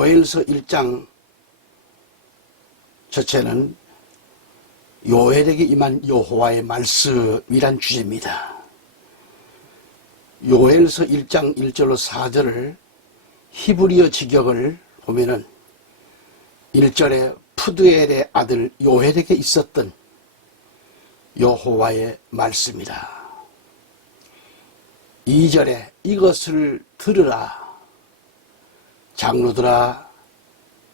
요엘서 1장 전체는 요엘에게 임한 여호와의 말씀이란 주제입니다. 요엘서 1장 1절로 4절을 히브리어 직역을 보면은 1절에 푸드엘의 아들 요엘에게 있었던 여호와의 말씀이라. 2절에 이것을 들으라. 장로들아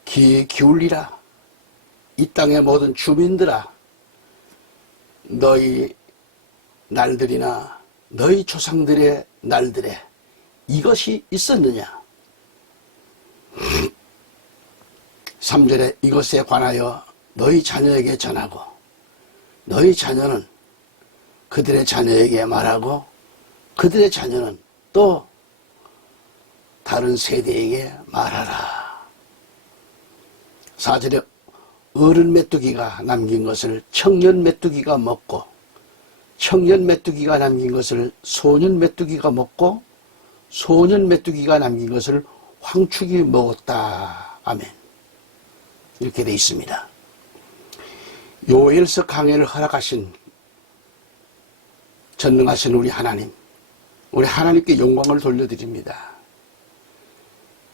귀 기울이라. 이 땅의 모든 주민들아 너희 날들이나 너희 조상들의 날들에 이것이 있었느냐. 3절에 이것에 관하여 너희 자녀에게 전하고 너희 자녀는 그들의 자녀에게 말하고 그들의 자녀는 또 다른 세대에게 말하라. 4절에 어른 메뚜기가 남긴 것을 청년 메뚜기가 먹고 청년 메뚜기가 남긴 것을 소년 메뚜기가 먹고 소년 메뚜기가 남긴 것을 황축이 먹었다. 아멘. 이렇게 되어 있습니다. 요엘서 강해를 허락하신 전능하신 우리 하나님, 우리 하나님께 영광을 돌려드립니다.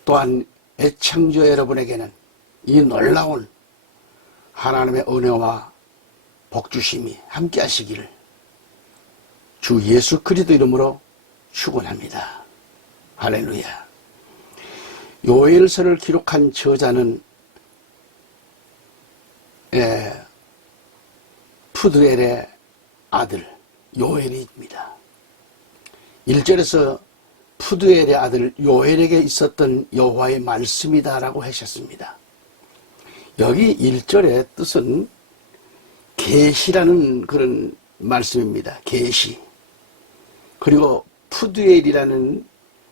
또한 애청자 여러분에게는 이 놀라운 하나님의 은혜와 복주심이 함께 하시기를 주 예수 그리스도 이름으로 축원합니다. 할렐루야. 요엘서를 기록한 저자는 푸드엘의 아들 요엘입니다. 1절에서 푸드엘의 아들 요엘에게 있었던 여호와의 말씀이다 라고 하셨습니다. 여기 1절의 뜻은 계시라는 그런 말씀입니다. 계시. 그리고 푸드엘이라는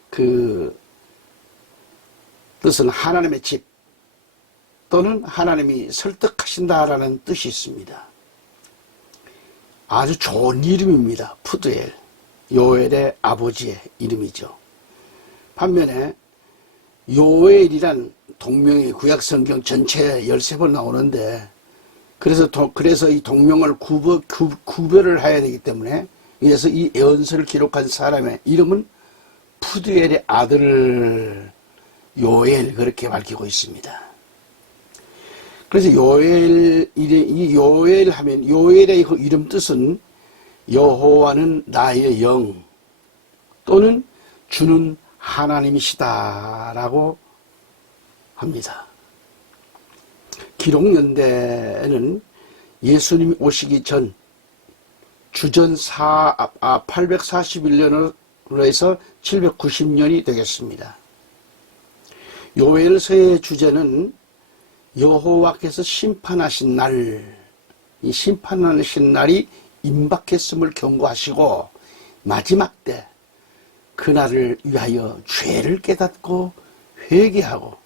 그 뜻은 하나님의 집 또는 하나님이 설득하신다라는 뜻이 있습니다. 아주 좋은 이름입니다. 푸드엘. 요엘의 아버지의 이름이죠. 반면에 요엘이란 동명이 구약성경 전체에 13번 나오는데 그래서 이 동명을 구별을 해야 되기 때문에 그래서 이 예언서를 기록한 사람의 이름은 푸드엘의 아들 요엘 그렇게 밝히고 있습니다. 그래서 이 요엘 하면 요엘의 그 이름 뜻은 여호와는 나의 영 또는 주는 하나님이시다라고 합니다. 기록연대에는 예수님이 오시기 전 주전 841년으로 해서 790년이 되겠습니다. 요엘서의 주제는 여호와께서 심판하신 날, 이 심판하신 날이 임박했음을 경고하시고 마지막 때 그날을 위하여 죄를 깨닫고 회개하고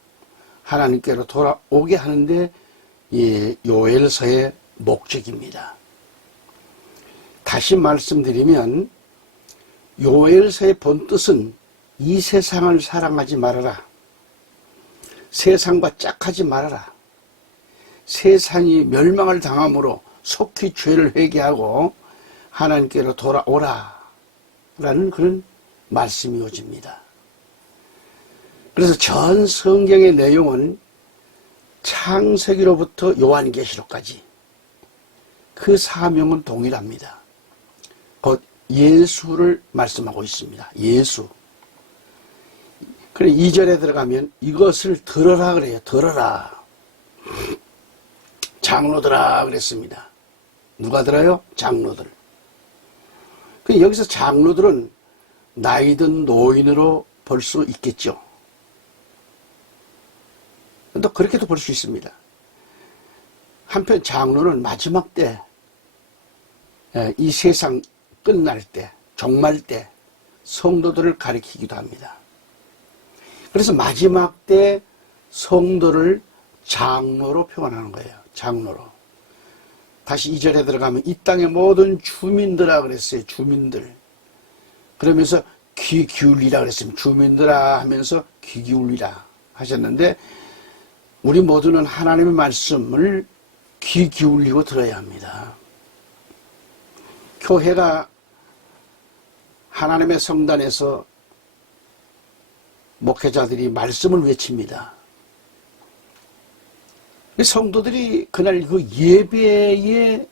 하나님께로 돌아오게 하는데 이 요엘서의 목적입니다. 다시 말씀드리면 요엘서의 본뜻은 이 세상을 사랑하지 말아라. 세상과 짝하지 말아라. 세상이 멸망을 당함으로 속히 죄를 회개하고 하나님께로 돌아오라 라는 그런 말씀이 오집니다. 그래서 전 성경의 내용은 창세기로부터 요한계시록까지 그 사명은 동일합니다. 곧 예수를 말씀하고 있습니다. 예수. 그래 2절에 들어가면 이것을 들어라 그래요. 들어라. 장로들아 그랬습니다. 누가 들어요? 장로들. 여기서 장로들은 나이든 노인으로 볼 수 있겠죠. 또 그렇게도 볼 수 있습니다. 한편 장로는 마지막 때, 이 세상 끝날 때, 종말 때 성도들을 가리키기도 합니다. 그래서 마지막 때 성도를 장로로 표현하는 거예요. 장로로. 다시 2절에 들어가면 이 땅의 모든 주민들아 그랬어요. 주민들. 그러면서 귀 기울이라 그랬습니다. 주민들아 하면서 귀 기울이라 하셨는데 우리 모두는 하나님의 말씀을 귀 기울이고 들어야 합니다. 교회가 하나님의 성단에서 목회자들이 말씀을 외칩니다. 성도들이 그날 그 예배의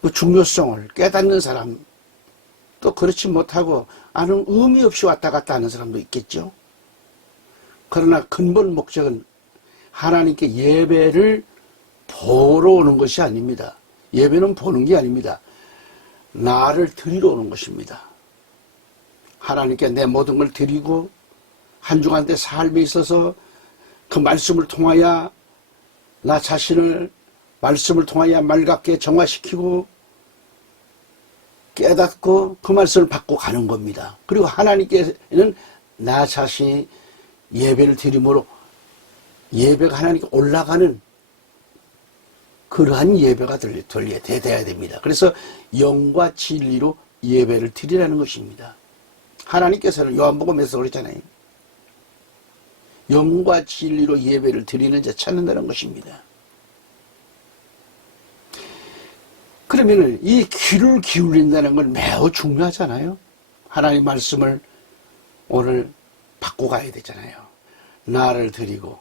그 중요성을 깨닫는 사람, 또 그렇지 못하고 아는 의미 없이 왔다 갔다 하는 사람도 있겠죠. 그러나 근본 목적은 하나님께 예배를 보러 오는 것이 아닙니다. 예배는 보는 게 아닙니다. 나를 드리러 오는 것입니다. 하나님께 내 모든 걸 드리고 한 주간 내 삶에 있어서 그 말씀을 통하여 나 자신을 말씀을 통하여 맑게 정화시키고 깨닫고 그 말씀을 받고 가는 겁니다. 그리고 하나님께는 나 자신이 예배를 드림으로 예배가 하나님께 올라가는 그러한 예배가 돼야 됩니다. 그래서 영과 진리로 예배를 드리라는 것입니다. 하나님께서는 요한복음에서 그랬잖아요. 영과 진리로 예배를 드리는 자 찾는다는 것입니다. 그러면 이 귀를 기울인다는 건 매우 중요하잖아요. 하나님 말씀을 오늘 받고 가야 되잖아요. 나를 드리고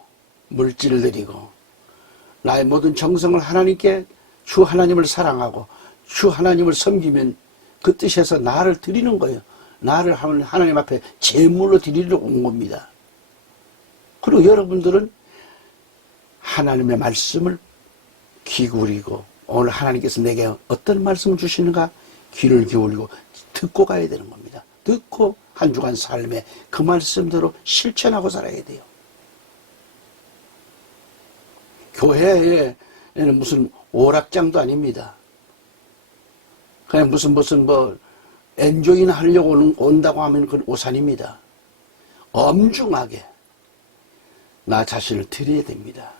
물질을 드리고 나의 모든 정성을 하나님께 주 하나님을 사랑하고 주 하나님을 섬기면 그 뜻에서 나를 드리는 거예요. 나를 하나님 앞에 제물로 드리러 온 겁니다. 그리고 여러분들은 하나님의 말씀을 기울이고 오늘 하나님께서 내게 어떤 말씀을 주시는가 귀를 기울이고 듣고 가야 되는 겁니다. 듣고 한 주간 삶에 그 말씀대로 실천하고 살아야 돼요. 교회에는 무슨 오락장도 아닙니다. 그냥 무슨 엔조이나 하려고 온다고 하면 그건 오산입니다. 엄중하게 나 자신을 드려야 됩니다.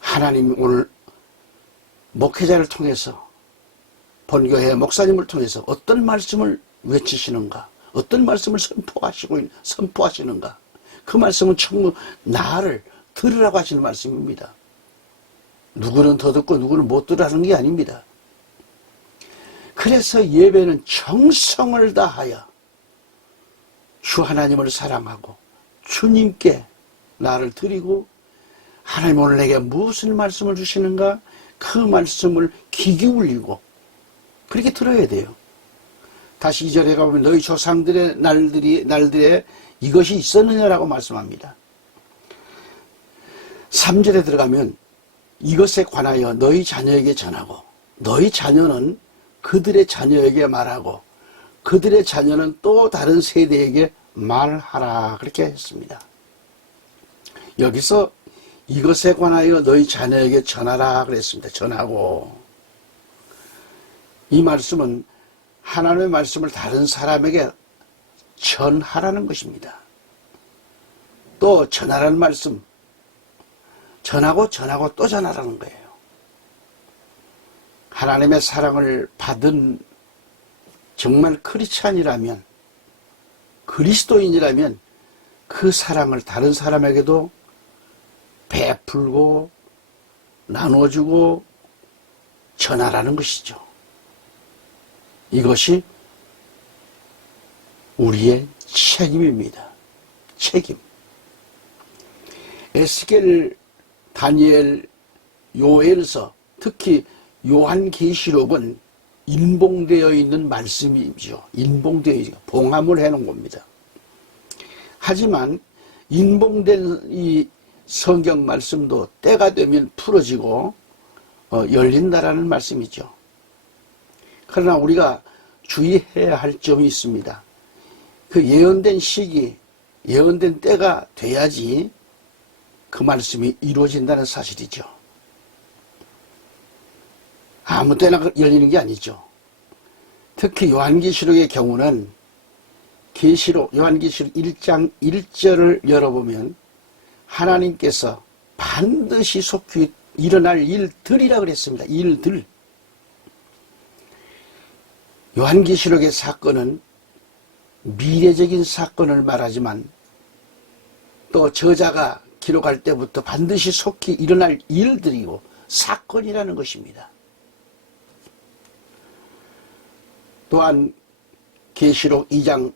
하나님 오늘 목회자를 통해서 본교회 목사님을 통해서 어떤 말씀을 외치시는가, 어떤 말씀을 선포하시는가, 그 말씀은 전부 나를 들으라고 하시는 말씀입니다. 누구는 더 듣고 누구는 못 들으라는 게 아닙니다. 그래서 예배는 정성을 다하여 주 하나님을 사랑하고 주님께 나를 드리고 하나님 오늘 내게 무슨 말씀을 주시는가 그 말씀을 귀 기울이고 그렇게 들어야 돼요. 다시 2절에 가보면 너희 조상들의 날들에 이것이 있었느냐라고 말씀합니다. 3절에 들어가면 이것에 관하여 너희 자녀에게 전하고 너희 자녀는 그들의 자녀에게 말하고 그들의 자녀는 또 다른 세대에게 말하라 그렇게 했습니다. 여기서 이것에 관하여 너희 자녀에게 전하라 그랬습니다. 전하고 이 말씀은 하나님의 말씀을 다른 사람에게 전하라는 것입니다. 또 전하라는 말씀 전하고 또 전하라는 거예요. 하나님의 사랑을 받은 정말 크리스찬이라면 그리스도인이라면 그 사랑을 다른 사람에게도 베풀고 나눠주고 전하라는 것이죠. 이것이 우리의 책임입니다. 책임. 에스겔, 다니엘, 요엘서, 특히 요한계시록은 인봉되어 있는 말씀이죠. 인봉되어 있고 봉함을 해놓은 겁니다. 하지만 인봉된 이 성경 말씀도 때가 되면 풀어지고 열린다라는 말씀이죠. 그러나 우리가 주의해야 할 점이 있습니다. 그 예언된 시기, 예언된 때가 돼야지 그 말씀이 이루어진다는 사실이죠. 아무 때나 열리는 게 아니죠. 특히 요한계시록의 경우는 요한계시록 1장 1절을 열어보면 하나님께서 반드시 속히 일어날 일들이라 그랬습니다. 일들. 요한계시록의 사건은 미래적인 사건을 말하지만 또 저자가 기록할 때부터 반드시 속히 일어날 일들이고 사건이라는 것입니다. 또한 계시록 2장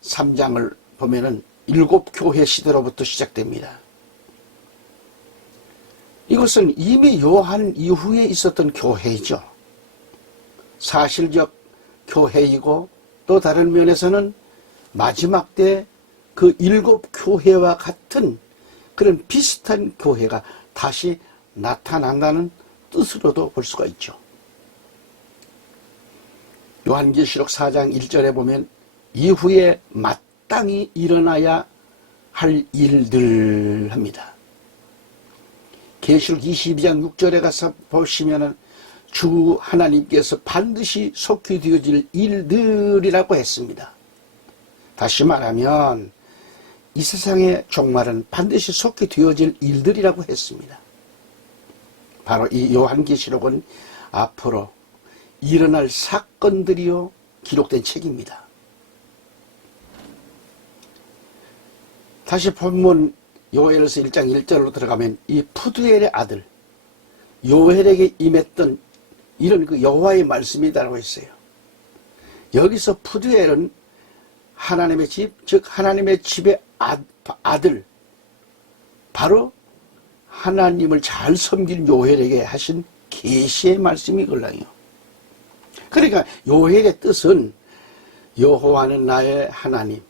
3장을 보면은 7교회 시대로부터 시작됩니다. 이것은 이미 요한 이후에 있었던 교회이죠. 사실적 교회이고 또 다른 면에서는 마지막 때 그 7교회와 같은 그런 비슷한 교회가 다시 나타난다는 뜻으로도 볼 수가 있죠. 요한계시록 4장 1절에 보면 이후에 마땅히 일어나야 할 일들 합니다. 계시록 22장 6절에 가서 보시면은 주 하나님께서 반드시 속히 되어질 일들이라고 했습니다. 다시 말하면 이 세상의 종말은 반드시 속히 되어질 일들이라고 했습니다. 바로 이 요한계시록은 앞으로 일어날 사건들이요 기록된 책입니다. 다시 본문 요엘서 1장 1절로 들어가면 이 푸드엘의 아들 요엘에게 임했던 이런 그 여호와의 말씀이다라고 했어요. 여기서 푸드엘은 하나님의 집, 즉 하나님의 집의 아들, 바로 하나님을 잘 섬긴 요엘에게 하신 계시의 말씀이걸랑요. 그러니까 요엘의 뜻은 여호와는 나의 하나님.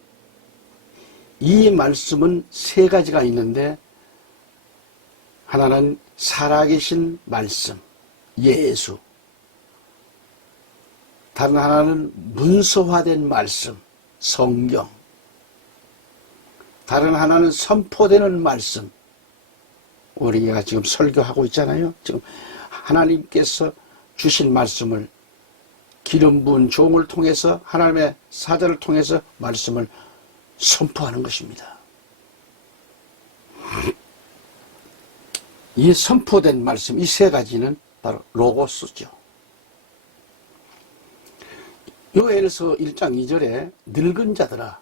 이 말씀은 세 가지가 있는데 하나는 살아계신 말씀, 예수. 다른 하나는 문서화된 말씀, 성경. 다른 하나는 선포되는 말씀. 우리가 지금 설교하고 있잖아요. 지금 하나님께서 주신 말씀을 기름 부은 종을 통해서 하나님의 사자를 통해서 말씀을 선포하는 것입니다. 이 선포된 말씀, 이 세 가지는 바로 로고스죠. 요엘서 1장 2절에 늙은 자들아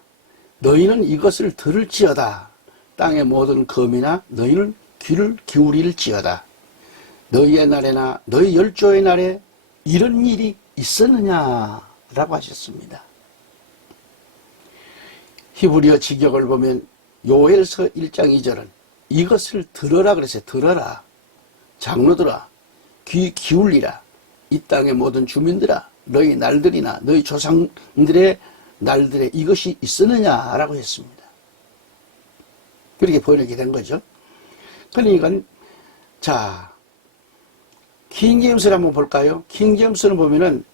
너희는 이것을 들을지어다. 땅의 모든 검이나 너희는 귀를 기울일지어다. 너희의 날에나 너희 열조의 날에 이런 일이 있었느냐라고 하셨습니다. 히브리어 직역을 보면 요엘서 1장 2절은 이것을 들어라 그랬어요. 들어라. 장로들아 귀 기울이라. 이 땅의 모든 주민들아 너희 날들이나 너희 조상들의 날들에 이것이 있었느냐라고 했습니다. 그렇게 번역이 된 거죠. 그러니까 자 킹제임스를 한번 볼까요? 킹제임스는 보면은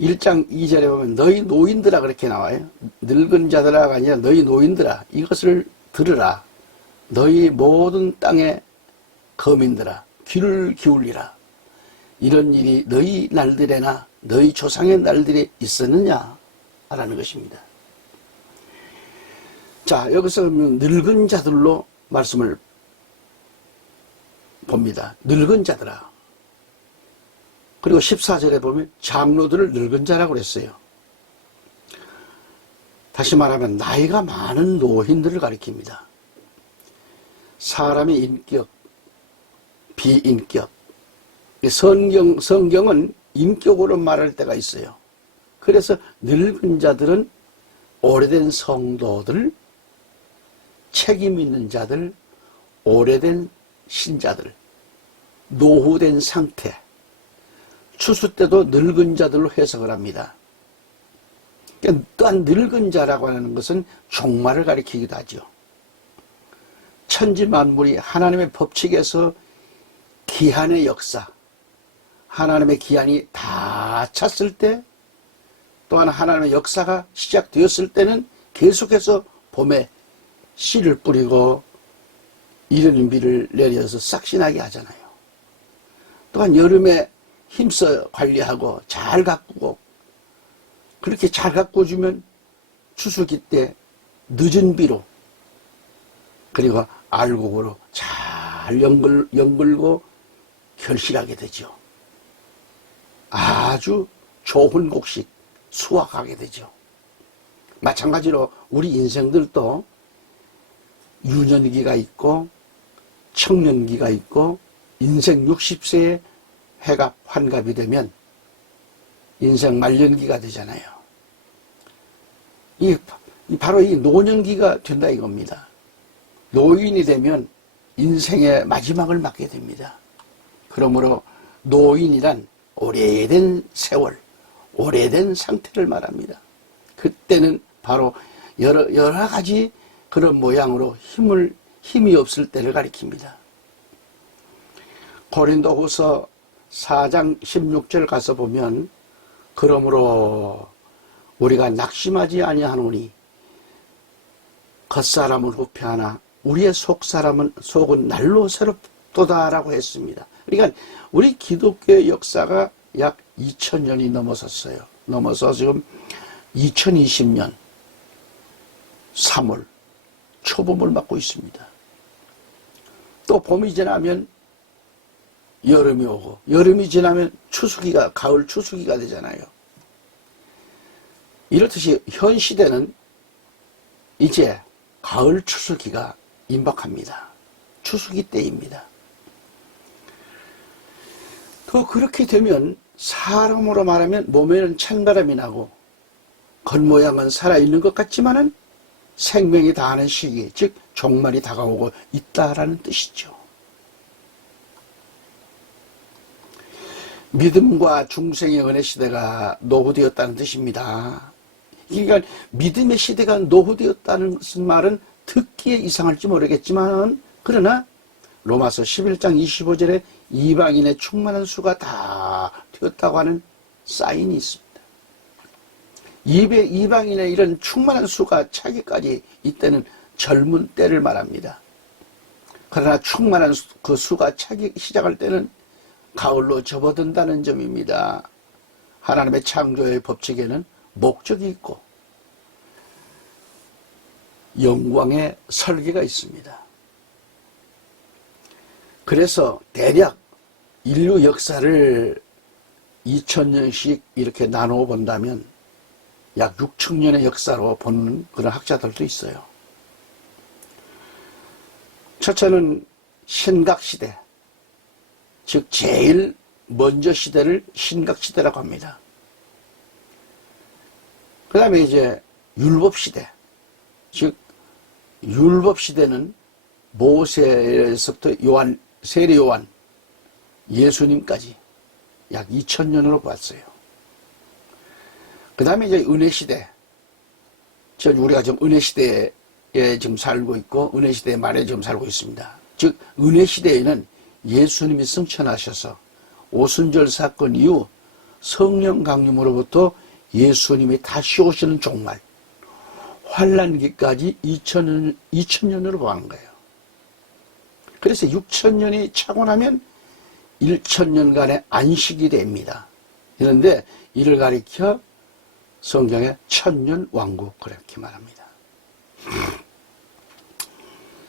1장 2절에 보면 너희 노인들아 그렇게 나와요. 늙은 자들아가 아니라 너희 노인들아 이것을 들으라. 너희 모든 땅의 거민들아 귀를 기울이라. 이런 일이 너희 날들에나 너희 조상의 날들에 있었느냐 라는 것입니다. 자 여기서 늙은 자들로 말씀을 봅니다. 늙은 자들아. 그리고 14절에 보면 장로들을 늙은 자라고 그랬어요. 다시 말하면 나이가 많은 노인들을 가리킵니다. 사람의 인격, 비인격. 성경은 인격으로 말할 때가 있어요. 그래서 늙은 자들은 오래된 성도들, 책임 있는 자들, 오래된 신자들, 노후된 상태, 추수 때도 늙은 자들로 해석을 합니다. 또한 늙은 자라고 하는 것은 종말을 가리키기도 하죠. 천지 만물이 하나님의 법칙에서 기한의 역사, 하나님의 기한이 다 찼을 때, 또한 하나님의 역사가 시작되었을 때는 계속해서 봄에 씨를 뿌리고 이른 비를 내려서 싹신하게 하잖아요. 또한 여름에 힘써 관리하고 잘 가꾸고 그렇게 잘 가꿔주면 추수기 때 늦은 비로 그리고 알곡으로 잘 연글고 결실하게 되죠. 아주 좋은 곡식 수확하게 되죠. 마찬가지로 우리 인생들도 유년기가 있고 청년기가 있고 인생 60세에 해가 환갑이 되면 인생 말년기가 되잖아요. 바로 이 노년기가 된다 이겁니다. 노인이 되면 인생의 마지막을 맞게 됩니다. 그러므로 노인이란 오래된 세월, 오래된 상태를 말합니다. 그때는 바로 여러 가지 그런 모양으로 힘이 없을 때를 가리킵니다. 고린도후서 4장 16절 가서 보면 그러므로 우리가 낙심하지 아니하노니 겉사람은 후패하나 우리의 속은 날로 새롭도다라고 했습니다. 그러니까 우리 기독교의 역사가 약 2000년이 넘어섰어요. 넘어서 지금 2020년 3월 초봄을 맞고 있습니다. 또 봄이 지나면 여름이 오고 여름이 지나면 가을 추수기가 되잖아요. 이렇듯이 현 시대는 이제 가을 추수기가 임박합니다. 추수기 때입니다. 또 그렇게 되면 사람으로 말하면 몸에는 찬바람이 나고 겉모양은 살아있는 것 같지만은 생명이 다하는 시기, 즉 종말이 다가오고 있다라는 뜻이죠. 믿음과 중생의 은혜 시대가 노후되었다는 뜻입니다. 그러니까 믿음의 시대가 노후되었다는 말은 듣기에 이상할지 모르겠지만 그러나 로마서 11장 25절에 이방인의 충만한 수가 다 되었다고 하는 사인이 있습니다. 이방인의 이런 충만한 수가 차기까지 이때는 젊은 때를 말합니다. 그러나 충만한 그 수가 차기 시작할 때는 가을로 접어든다는 점입니다. 하나님의 창조의 법칙에는 목적이 있고 영광의 설계가 있습니다. 그래서 대략 인류 역사를 2000년씩 이렇게 나누어 본다면 약 6000년의 역사로 보는 그런 학자들도 있어요. 첫째는 신각시대, 즉 제일 먼저 시대를 신각시대라고 합니다. 그 다음에 이제 율법시대, 즉 율법시대는 모세에서부터 세례 요한, 예수님까지 약 2000년으로 봤어요. 그 다음에 이제 은혜시대, 즉 우리가 지금 은혜시대에 지금 살고 있고 은혜시대 말에 지금 살고 있습니다. 즉 은혜시대에는 예수님이 승천하셔서 오순절 사건 이후 성령 강림으로부터 예수님이 다시 오시는 종말, 환란기까지 2000년으로 보는 거예요. 그래서 6000년이 차고 나면 1000년간의 안식이 됩니다. 그런데 이를 가리켜 성경에 천년왕국 그렇게 말합니다.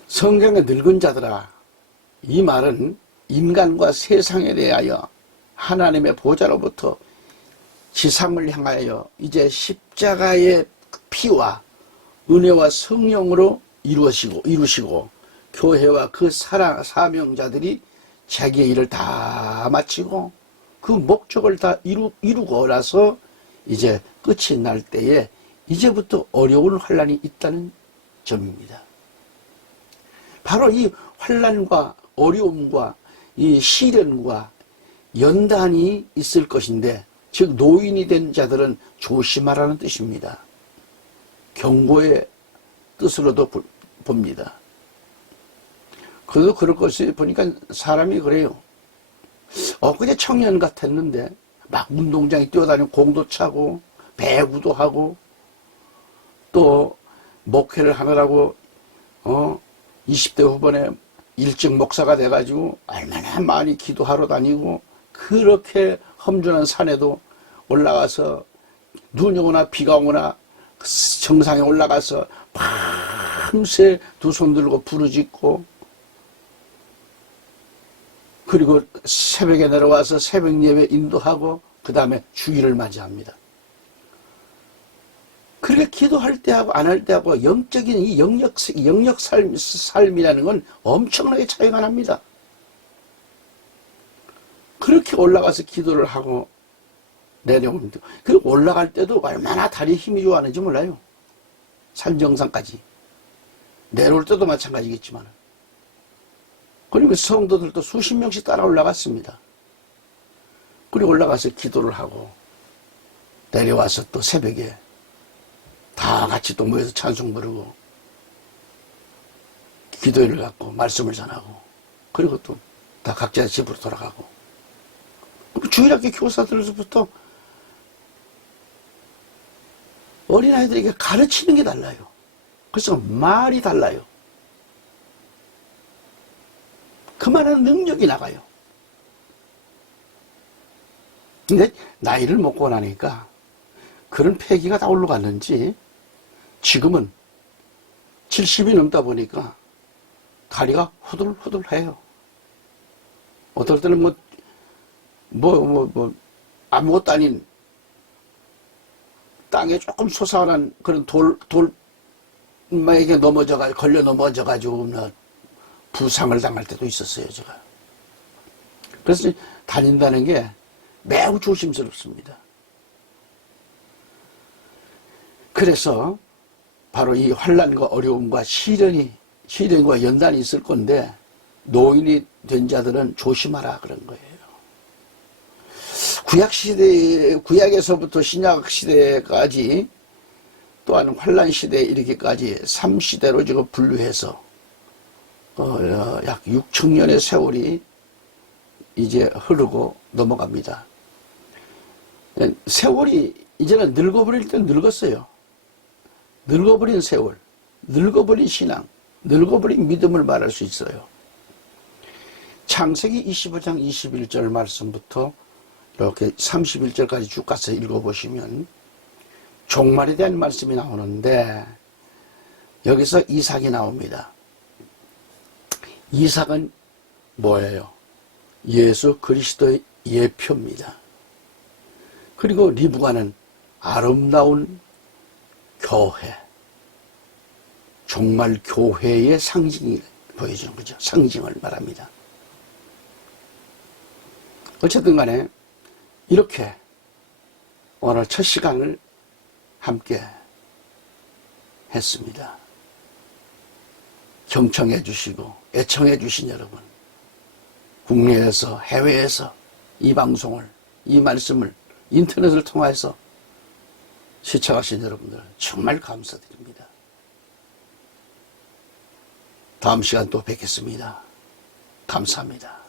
성경의 늙은 자들아, 이 말은 인간과 세상에 대하여 하나님의 보좌로부터 지상을 향하여 이제 십자가의 피와 은혜와 성령으로 이루시고 교회와 그 사명자들이 자기의 일을 다 마치고 그 목적을 다 이루고 나서 이제 끝이 날 때에 이제부터 어려운 환란이 있다는 점입니다. 바로 이 환란과 어려움과 이 시련과 연단이 있을 것인데, 즉 노인이 된 자들은 조심하라는 뜻입니다. 경고의 뜻으로도 봅니다. 그래도 그럴 것이 보니까 사람이 그래요. 엊그제 청년 같았는데 막 운동장에 뛰어다니고 공도 차고 배구도 하고 또 목회를 하느라고 20대 후반에 일찍 목사가 돼가지고 얼마나 많이 기도하러 다니고 그렇게 험준한 산에도 올라가서 눈이 오거나 비가 오거나 정상에 올라가서 밤새 두 손 들고 부르짖고 그리고 새벽에 내려와서 새벽 예배 인도하고 그 다음에 주일을 맞이합니다. 그렇게 기도할 때하고 안 할 때하고 영적인 이 영역 삶이라는 건 엄청나게 차이가 납니다. 그렇게 올라가서 기도를 하고 내려옵니다. 그 올라갈 때도 얼마나 다리에 힘이 좋아하는지 몰라요. 산 정상까지. 내려올 때도 마찬가지겠지만. 그리고 성도들도 수십 명씩 따라 올라갔습니다. 그리고 올라가서 기도를 하고 내려와서 또 새벽에 다 같이 또 모여서 찬송 부르고 기도회를 갖고 말씀을 전하고 그리고 또 다 각자 집으로 돌아가고 주일학교 교사들로부터 어린아이들에게 가르치는 게 달라요. 그래서 말이 달라요. 그만한 능력이 나가요. 근데 나이를 먹고 나니까 그런 폐기가 다 올라갔는지 지금은 70이 넘다 보니까 다리가 후들후들해요. 어떨 때는 아무것도 아닌 땅에 조금 솟아난 그런 돌에게 걸려 넘어져가지고 부상을 당할 때도 있었어요, 제가. 그래서 다닌다는 게 매우 조심스럽습니다. 그래서 바로 이 환난과 어려움과 시련과 연단이 있을 건데 노인이 된 자들은 조심하라 그런 거예요. 구약에서부터 신약 시대까지 또한 환난 시대에 이르기까지 3시대로 지금 분류해서 약 6천년의 세월이 이제 흐르고 넘어갑니다. 세월이 이제는 늙어버릴 땐 늙었어요. 늙어버린 세월, 늙어버린 신앙, 늙어버린 믿음을 말할 수 있어요. 창세기 25장 21절 말씀부터 이렇게 31절까지 쭉 가서 읽어보시면 종말에 대한 말씀이 나오는데 여기서 이삭이 나옵니다. 이삭은 뭐예요? 예수 그리스도의 예표입니다. 그리고 리브가는 아름다운 교회, 종말 교회의 상징이 보여주는 거죠. 상징을 말합니다. 어쨌든 간에 이렇게 오늘 첫 시간을 함께 했습니다. 경청해 주시고 애청해 주신 여러분, 국내에서 해외에서 이 방송을, 이 말씀을 인터넷을 통해서 시청하신 여러분들 정말 감사드립니다. 다음 시간 또 뵙겠습니다. 감사합니다.